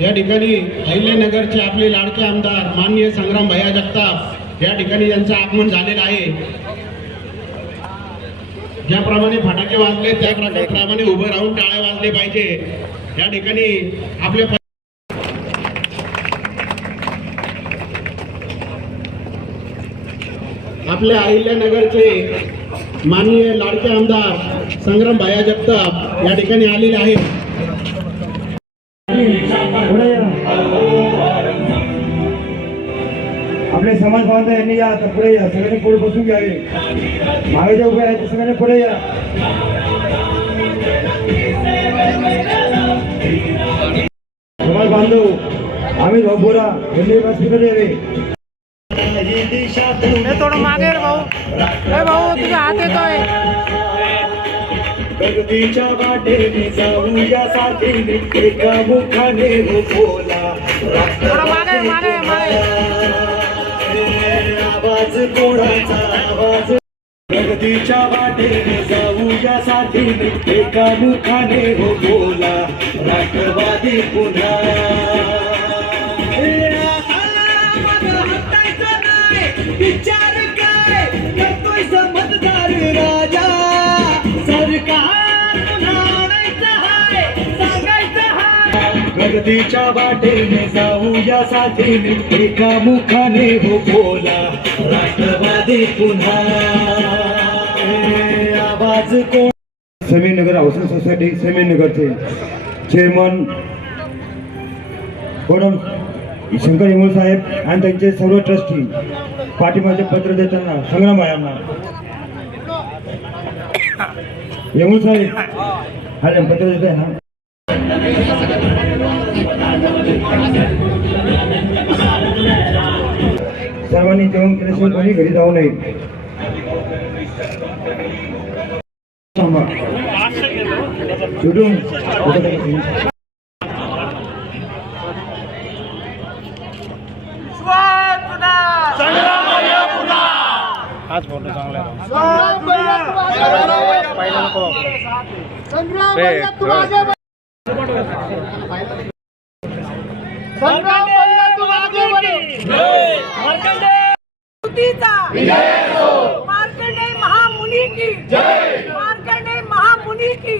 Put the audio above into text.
या ठिकाणी अहिल्यानगरचे आपले लाडके आमदार माननीय संग्राम भैया जगताप या ठिकाणी यांचं आगमन झालेलं आहे. ज्याप्रमाणे फटाके वाजले त्या प्रमाणे उभं राहून टाळ्या वाजले पाहिजे. या ठिकाणी आपले आपल्या अहिल्यानगरचे माननीय लाडके आमदार संग्राम भाया जगताप या ठिकाणी आलेले आहेत. आपले समाज बांधव यांनी या आता पुढे या. सगळ्यांनी पुढे बसून घ्यावे मागे जे उभे आहेत सगळ्यांनी पुढे या. समाज बांधव आम्ही भाऊ बोला यांनी बस तिकडे यावे थोडं मागे रे भाऊ. ए भाऊ तुझा हात येतोय. प्रगतीच्या वाटेने जाऊया साथी एका मुखाने बोला. थोडं मागे मागे मागे. आवाज कोणाचा आवाज प्रगतीच्या वाटेने जाऊया साथी एका मुखाने हो बोला राष्ट्रवादी पुन्हा. विचार काय करतोय समजदार राजा. सरकार प्रगतीच्या वाटेने जाऊया साथीने एका मुखाने हो बोला पुन्हा. आवाज कोण समीनगर हाऊसिंग सोसायटी समीनगरचे चेअरमन कोणम शंकर हिमोल साहेब आणि त्यांचे सर्व ट्रस्टी पाठिंबाचे पत्र देताना संग्राम यांना हेमूल साहेब हा पत्र देत आहे ना? सर्वांनी जेवण केल्याशिवाय कोणी घरी जाऊ नये. हाच फोटो चांगला आहे पहिला नको युतीचा मार्कंडे महामुनी की. मार्कंडे महामुनी की.